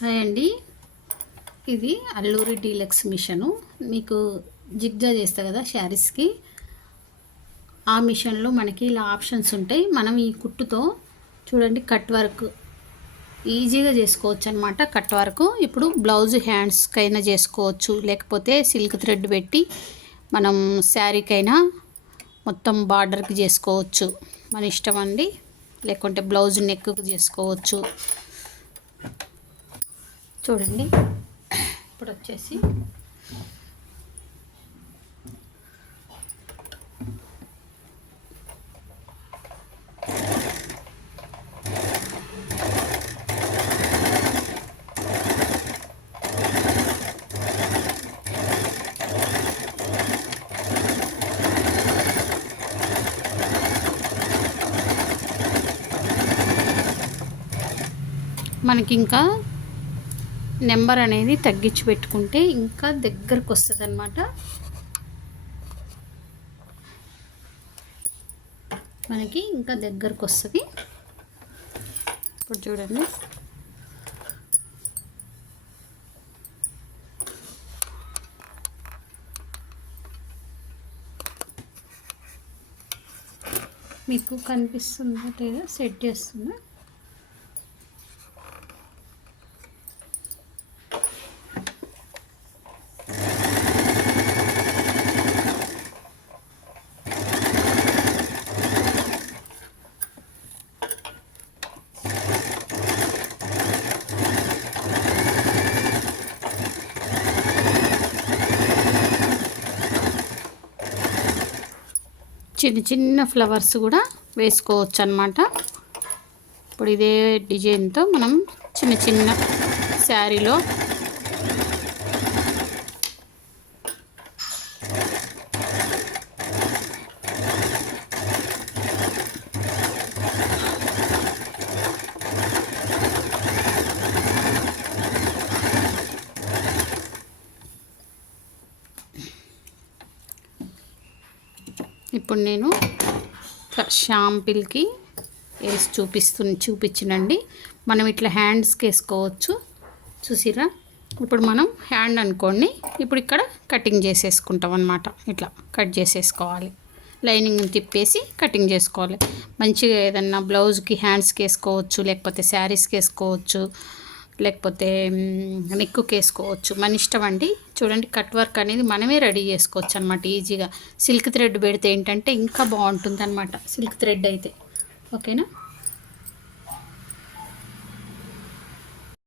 Hi అండి. ఇది Alluri deluxe machine. మీకు జిగ్జా చేస్తా కదా శారీస్కి. ఆ మిషన్లో మనకి ఇలా ఆప్షన్స్ ఉంటాయి. మనం ఈ కుట్టుతో చూడండి కట్ వర్క్ ఈజీగా చేసుకోవచ్చు అనమాట కట్ వర్క్. ఇప్పుడు బ్లౌజ్ హ్యాండ్స్కైనా చేసుకోవచ్చు. లేకపోతే సిల్క్ థ్రెడ్ పెట్టి మనం శారీకైనా మొత్తం బార్డర్కి చేసుకోవచ్చు. మన ఇష్టం అండి లేకుంటే బ్లౌజ్ నెక్కు చేసుకోవచ్చు. చూడండి. ఇప్పుడు వచ్చేసి మనకి ఇంకా నెంబర్ అనేది తగ్గించి పెట్టుకుంటే ఇంకా దగ్గరకు వస్తుంది అనమాట మనకి ఇంకా దగ్గరకు వస్తుంది. ఇప్పుడు చూడండి. మీకు కనిపిస్తుందా? లేదా సెట్ చేస్తున్నా చిన్న చిన్న ఫ్లవర్స్ కూడా వేసుకోవచ్చు అనమాట ఇప్పుడు ఇదే డిజైన్తో మనం చిన్న చిన్న శారీలో ఇప్పుడు నేను షాంపిల్కి వేసి చూపిస్తు చూపించినండి. మనం ఇట్లా హ్యాండ్స్కి వేసుకోవచ్చు చూసిరా ఇప్పుడు మనం హ్యాండ్ అనుకోండి. ఇప్పుడు ఇక్కడ కటింగ్ చేసేసుకుంటాం అనమాట ఇట్లా కట్ చేసేసుకోవాలి. లైనింగ్ తిప్పేసి కటింగ్ చేసుకోవాలి. మంచిగా ఏదన్నా బ్లౌజ్కి హ్యాండ్స్కి వేసుకోవచ్చు లేకపోతే శారీస్కి వేసుకోవచ్చు లేకపోతే నెక్కుకి వేసుకోవచ్చు. మన ఇష్టం అండి. చూడండి కట్ వర్క్ అనేది మనమే రెడీ చేసుకోవచ్చు అనమాట ఈజీగా. సిల్క్ థ్రెడ్ పెడితే ఏంటంటే ఇంకా బాగుంటుంది అనమాట సిల్క్ థ్రెడ్ అయితే. ఓకేనా?